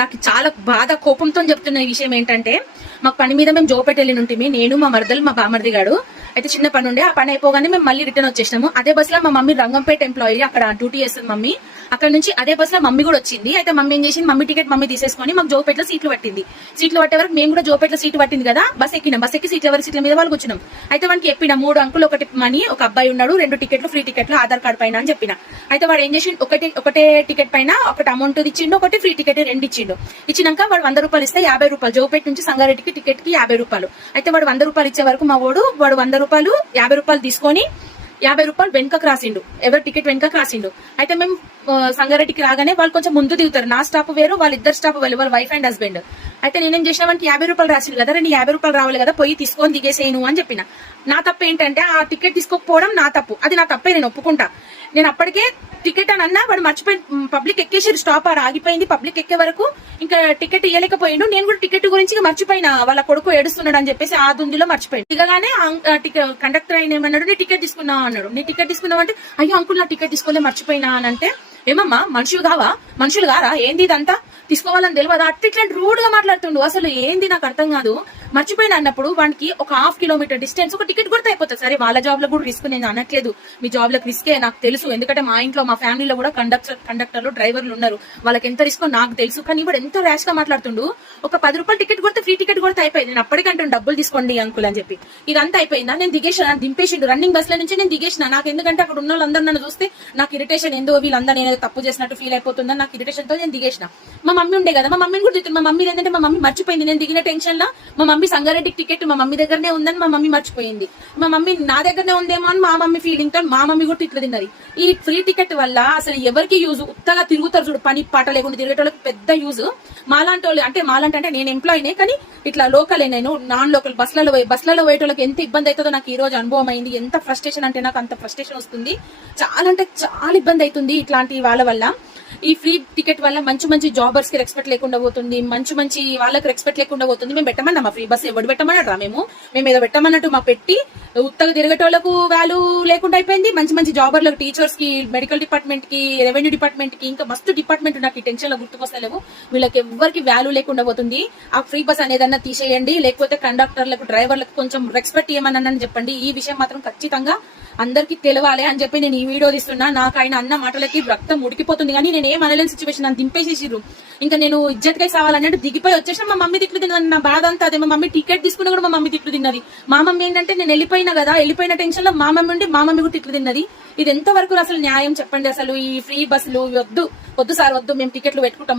నాకు చాలా బాధ కోపంతో చెప్తున్న విషయం ఏంటంటే, మాకు పని మీద మేము జోపేట వెళ్ళి ఉంటే నేను మా మరదలు మా బామర్ది గాడు అయితే చిన్న పని ఉండే ఆ పని అయిపోగానే మేము మళ్ళీ రిటర్న్ వచ్చేసినాము. అదే బస్ లో మా మమ్మీ రంగంపేట ఎంప్లాయీ, అక్కడ డ్యూటీ చేస్తుంది మమ్మీ. అక్కడ నుంచి అదే బస్ లో మమ్మీ కూడా వచ్చింది. అయితే మమ్మీ ఏం చేసింది, మమ్మీ టికెట్ మమ్మీ తీసేసుకొని మాకు జోపేటలో సీట్లు పట్టింది. సీట్లు పట్టే వరకు మేము కూడా జోపేటలో సీట్లు పట్టింది కదా, బస్ ఎక్కినాం. బస్ ఎక్కి సీట్ల వరకు సీట్ల మీద వాళ్ళు కూర్చున్నాం. అయితే వానికి చెప్పిన 3 అంకులు, ఒకటి మనీ, ఒక అబ్బాయి ఉన్నాడు, 2 టికెట్లు ఫ్రీ టికెట్లు ఆధార్ కార్డు పైన అని చెప్పిన. అయితే వాడు ఏం చేసి ఒకటే టికెట్ పైన ఒకటి అమౌంట్ ఇచ్చిండు, ఒకటి ఫ్రీ టికెట్ 2 ఇచ్చిండు. ఇచ్చినాక వాడు 100 రూపాయలు ఇస్తే 50 రూపాయలు, జోపేట నుంచి సంగారెడ్డికి టికెట్ కి 50 రూపాయలు. అయితే వాడు 100 రూపాయలు ఇచ్చే వరకు మా వాడు 100 రూపాయలు 50 రూపాయలు తీసుకొని 50 రూపాయలు వెనుకకు రాసిండు, ఎవరు టికెట్ వెనుకకు రాసిండు. అయితే మేము సంగారెడ్డికి రాగానే వాళ్ళు కొంచెం ముందు దిగుతారు. నా స్టాప్ వేరు, వాళ్ళిద్దరు స్టాప్ వేరు, వాళ్ళ వైఫ్ అండ్ హస్బెండ్. అయితే నేనేం చేసిన, వానికి 50 రూపాయలు రాసిండు కదా, నేను 50 రూపాయలు రావాలి కదా, పోయి తీసుకొని దిగేసేయను అని చెప్పిన. నా తప్పు ఏంటంటే ఆ టికెట్ తీసుకోకపోవడం నా తప్పు, అది నా తప్పే, నేను ఒప్పుకుంటా. నేను అప్పటికే టికెట్ అని అన్నా, వాడు మర్చిపోయి పబ్లిక్ ఎక్కేసారు, స్టాప్ ఆగిపోయింది. పబ్లిక్ ఎక్కే వరకు ఇంకా టికెట్ ఇవ్వలేకపోయిండు. నేను కూడా టికెట్ గురించి మర్చిపోయినా, వాళ్ళ కొడుకు ఏడుస్తున్నాడు అని చెప్పేసి ఆ దుందిలో మర్చిపోయింది. దిగగానే కండక్టర్ అయిన ఏమన్నాడు, నీ టికెట్ తీసుకున్నావు అన్నాడు. నీ టికెట్ తీసుకున్నావు అంటే, అయ్యో అంకుల్ నా టికెట్ తీసుకోలే, మర్చిపోయినా అని అంటే, ఏమమ్మా మనుషులు గారా ఏంది ఇదంతా, తీసుకోవాలని తెలియదు అట్లా రూడ్ గా మాట్లాడుతుండు. అసలు ఏంది నాకు అర్థం కాదు. మర్చిపోయిన అన్నప్పుడు వానికి ఒక 1/2 కిలోమీటర్ డిస్టెన్స్ ఒక టికెట్ కూడా అయిపోతుంది. సరే వాళ్ళ జాబ్ లో కూడా రిస్క్, నేను అనట్లేదు, మీ జాబ్ లకు రిస్కే నాకు తెలుసు. ఎందుకంటే మా ఇంట్లో మా ఫ్యామిలీలో కూడా కండక్టర్లు డ్రైవర్లు ఉన్నారు, వాళ్ళకి ఎంత రిస్క్ నాకు తెలుసు. కానీ ఇప్పుడు ఎంత ర్యాష్ గా మాట్లాడుతుండు. ఒక 10 రూపాయలు టికెట్ కొడితే ఫ్రీ టికెట్ కొడితే అయిపోయింది. నేను అప్పటికంటే డబ్బులు తీసుకోండి అంకుల్ అని చెప్పి ఇదంతా అయిపోయిందా. నేను దిగేసిన, దింపేసిండు రన్నింగ్ బస్ లో నుంచి. నేను దిగేసిన. నాకు ఎందుకంటే అక్కడ ఉన్న వాళ్ళందరూ నన్ను చూస్తే నాకు ఇరిటేషన్, ఏందో వీళ్ళందరూ నేను తప్పు చేసినట్టు ఫీల్ అయిపోతుందని నాకు ఇరిటేషన్ తో నేను దిగేసిన. మా మమ్మీ ఉండే కదా, మా మమ్మీని కూడా తిట్టింది. మా మమ్మీ ఏంటంటే, మా మమ్మీ మర్చిపోయింది. నేను దిగిన టెన్షన్ లో మా మమ్మీ సంగారెడ్డికి టికెట్ మా మమ్మీ దగ్గరనే ఉందని మా మమ్మీ మర్చిపోయింది. మా మమ్మీ నా దగ్గరనే ఉందేమో అని మా మమ్మీ ఫీలింగ్ తో మా మమ్మీ కూడా ఇట్లా తిన్నది. ఈ ఫ్రీ టికెట్ వల్ల అసలు ఎవరికి యూజ్, ఉత్తగా తిరుగుతారు చూడు, పని పాట లేకుండా తిరిగేటోళ్ళకి పెద్ద యూజ్. మాలాంటి వాళ్ళు అంటే నేను ఎంప్లాయీనే, కానీ ఇట్లా లోకలే, నేను నాన్ లోకల్ బస్లలో పోయేటోళ్ళకి ఎంత ఇబ్బంది అవుతుందో నాకు ఈ రోజు అనుభవం అయింది. ఎంత ఫ్రస్ట్రేషన్ అంటే నాకు అంత ఫ్రస్ట్రేషన్ వస్తుంది. చాలా అంటే చాలా ఇబ్బంది అవుతుంది ఇట్లాంటి వాళ్ళ వల్ల. ఈ ఫ్రీ టికెట్ వల్ల మంచి జాబర్స్ కి రెస్పెక్ట్ లేకుండా పోతుంది, మంచి వాళ్ళకి రెస్పెక్ట్ లేకుండా పోతుంది. మేము పెట్టమన్నా మా ఫ్రీ బస్ ఎవరు పెట్టమన్నారా, మేము ఏదో పెట్టమన్నట్టు మా పెట్టి ఉత్తగా తిరగటోళ్లకు వాల్యూ లేకుండా అయిపోయింది. మంచి జాబర్లకు, టీచర్స్ కి, మెడికల్ డిపార్ట్మెంట్ కి, రెవెన్యూ డిపార్ట్మెంట్ కి, ఇంకా మస్తు డిపార్ట్మెంట్ నాకు ఈ టెన్షన్ లో గుర్తుకొస్తలేవు. వీళ్ళకి ఎవరికి వాల్యూ లేకుండా పోతుంది. ఆ ఫ్రీ బస్ అనేదన్నా తీసేయండి, లేకపోతే కండక్టర్లకు, డ్రైవర్లకు కొంచెం రెస్పెక్ట్ ఇవ్వమని చెప్పండి. ఈ విషయం మాత్రం ఖచ్చితంగా అందరికి తెలవాలి అని చెప్పి నేను ఈ వీడియో తీస్తున్నా. నాకు ఆయన అన్న మాటలకి రక్తం ఉడికిపోతుంది, కానీ నేను ఏం అనలేని సిచ్యువేషన్, నన్ను దింపేసేసిర్రు. ఇంకా నేను ఇజ్జత్కై సావాలన్నట్టు దిగిపోయి వచ్చేసిన. మా మమ్మీ తిట్లు తిన్నది, నా బాధ అంతా అదే. మా మమ్మీ టికెట్ తీసుకున్నా కూడా మా మమ్మీ తిట్లు తిన్నది. మా మమ్మీ ఏంటంటే, నేను వెళ్ళిపోయినా కదా, వెళ్ళిపోయిన టెన్షన్ లో మా మమ్మీ ఉండి మా మమ్మీ కూడా తిట్లు తిన్నది. ఇది ఎంతవరకు అసలు న్యాయం చెప్పండి. అసలు ఈ ఫ్రీ బస్సులు వద్దు సార్, వద్దు, మేము టికెట్లు పెట్టుకుంటాం.